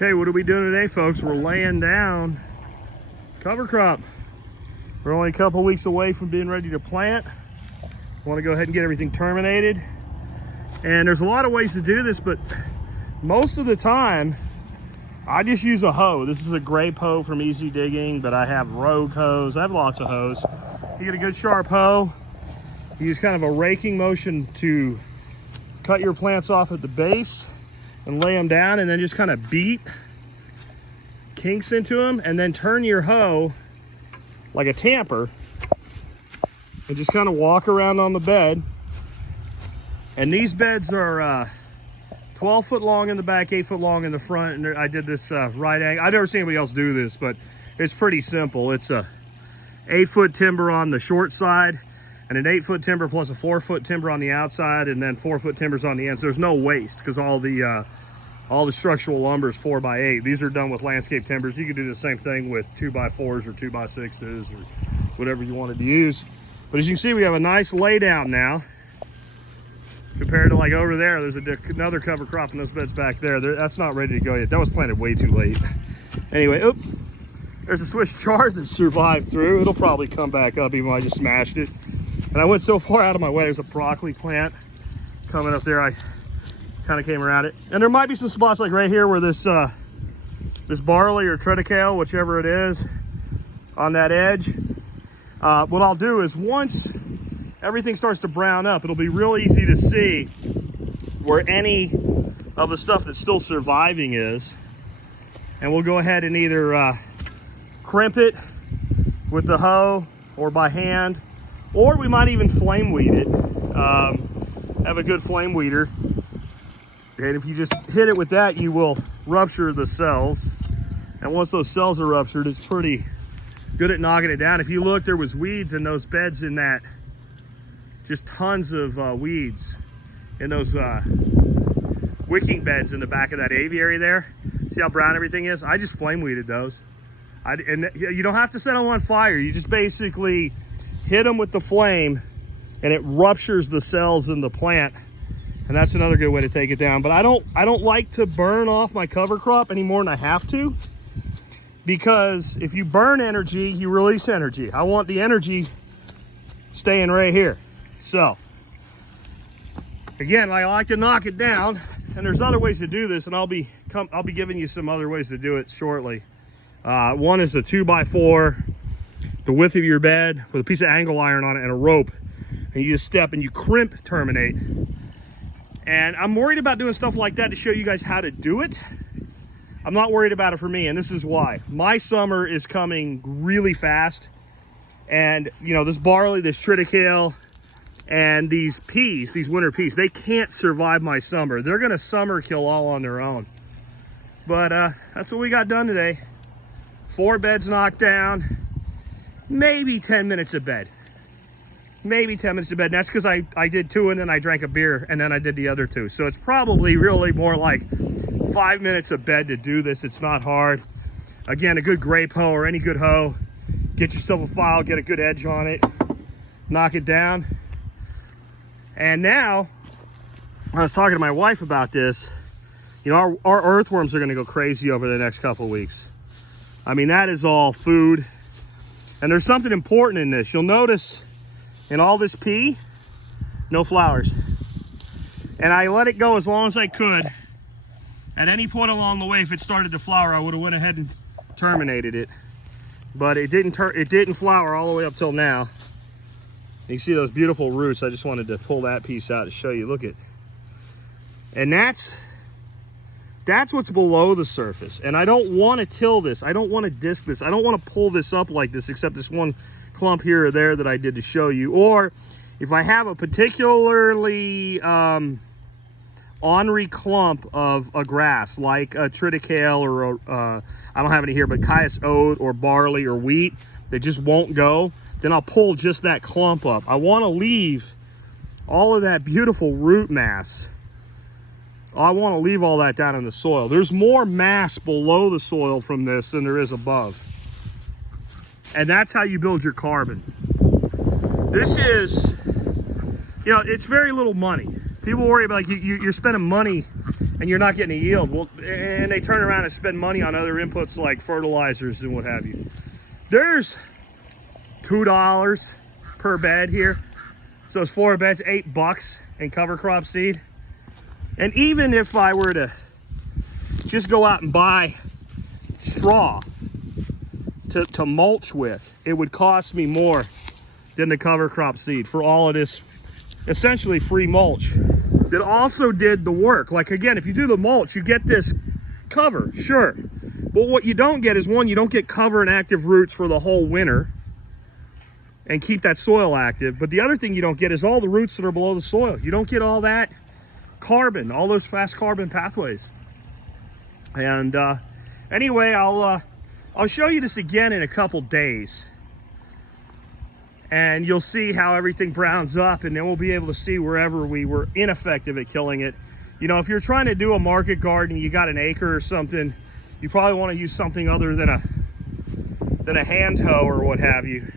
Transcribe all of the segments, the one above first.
Okay, what are we doing today, folks? We're laying down cover crop. We're only a couple weeks away from being ready to plant. Want to go ahead and get everything terminated. And there's a lot of ways to do this, but most of the time, I just use a hoe. This is a Grape hoe from Easy Digging, but I have Rogue hoes. I have lots of hoes. You get a good sharp hoe. You use kind of a raking motion to cut your plants off at the base and lay them down, and then just kind of beat kinks into them, and then turn your hoe like a tamper and just kind of walk around on the bed. And these beds are 12 foot long in the back, 8 foot long in the front. And I did this right angle. I've never seen anybody else do this, but it's pretty simple. It's a 8 foot timber on the short side, and an 8 foot timber plus a 4 foot timber on the outside, and then 4 foot timbers on the end. So there's no waste because all the structural lumber is 4x8. These are done with landscape timbers. You can do the same thing with 2x4s or 2x6s or whatever you wanted to use. But as you can see, we have a nice lay down now. Compared to like over there, there's another cover crop in those beds back there. That's not ready to go yet. That was planted way too late. Anyway, oop, there's a Swiss chard that survived through. It'll probably come back up even though I just smashed it. And I went so far out of my way. There's a broccoli plant coming up there. I kind of came around it. And there might be some spots like right here where this barley or triticale, whichever it is, on that edge. What I'll do is once everything starts to brown up, it'll be real easy to see where any of the stuff that's still surviving is. And we'll go ahead and either crimp it with the hoe or by hand, or we might even flame weed it. Have a good flame weeder. And if you just hit it with that, you will rupture the cells. And once those cells are ruptured, it's pretty good at knocking it down. If you look, there was weeds in those beds in that, just tons of weeds in those wicking beds in the back of that aviary there. See how brown everything is? I just flame weeded those. And you don't have to set them on fire. You just basically hit them with the flame and it ruptures the cells in the plant. And that's another good way to take it down. But I don't like to burn off my cover crop any more than I have to, because if you burn energy, you release energy. I want the energy staying right here. So again, I like to knock it down, and there's other ways to do this, and I'll be giving you some other ways to do it shortly. One is a 2x4, the width of your bed with a piece of angle iron on it and a rope, and you just step and you crimp terminate. And I'm worried about doing stuff like that to show you guys how to do it. I'm not worried about it for me, and this is why. My summer is coming really fast, and you know, this barley, this triticale, and these peas, these winter peas, they can't survive my summer. They're gonna summer kill all on their own. But that's what we got done today. 4 beds knocked down, maybe 10 minutes of bed. Maybe 10 minutes of bed. And that's because I did 2 and then I drank a beer and then I did the other 2. So it's probably really more like 5 minutes of bed to do this. It's not hard. Again, a good Grape hoe or any good hoe. Get yourself a file, get a good edge on it, knock it down. And now, I was talking to my wife about this. You know, our earthworms are going to go crazy over the next couple weeks. I mean, that is all food. And there's something important in this. You'll notice in all this pea, no flowers. And I let it go as long as I could. At any point along the way, if it started to flower, I would have went ahead and terminated it. But it didn't flower all the way up till now. You see those beautiful roots. I just wanted to pull that piece out to show you. Look at, and that's what's below the surface. And I don't want to till this. I don't want to disc this. I don't want to pull this up like this, except this one clump here or there that I did to show you. Or if I have a particularly ornery clump of a grass, like a triticale or I don't have any here, but cayuse oat or barley or wheat that just won't go, then I'll pull just that clump up. I want to leave all of that beautiful root mass. I want to leave all that down in the soil. There's more mass below the soil from this than there is above. And that's how you build your carbon. This is, you know, it's very little money. People worry about, like, you're spending money and you're not getting a yield. Well, and they turn around and spend money on other inputs like fertilizers and what have you. There's $2 per bed here. So it's 4 beds, $8 in cover crop seed. And even if I were to just go out and buy straw to mulch with, it would cost me more than the cover crop seed for all of this essentially free mulch that also did the work. Like again, if you do the mulch, you get this cover, sure. But what you don't get is, one, you don't get cover and active roots for the whole winter and keep that soil active. But the other thing you don't get is all the roots that are below the soil. You don't get all that carbon, all those fast carbon pathways. And anyway, I'll show you this again in a couple days, and you'll see how everything browns up, and then we'll be able to see wherever we were ineffective at killing it. You know, if you're trying to do a market garden, you got an acre or something, you probably want to use something other than a hand hoe or what have you.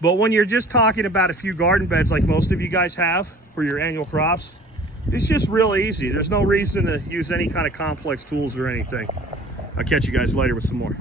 But when you're just talking about a few garden beds like most of you guys have for your annual crops, it's just real easy. There's no reason to use any kind of complex tools or anything. I'll catch you guys later with some more.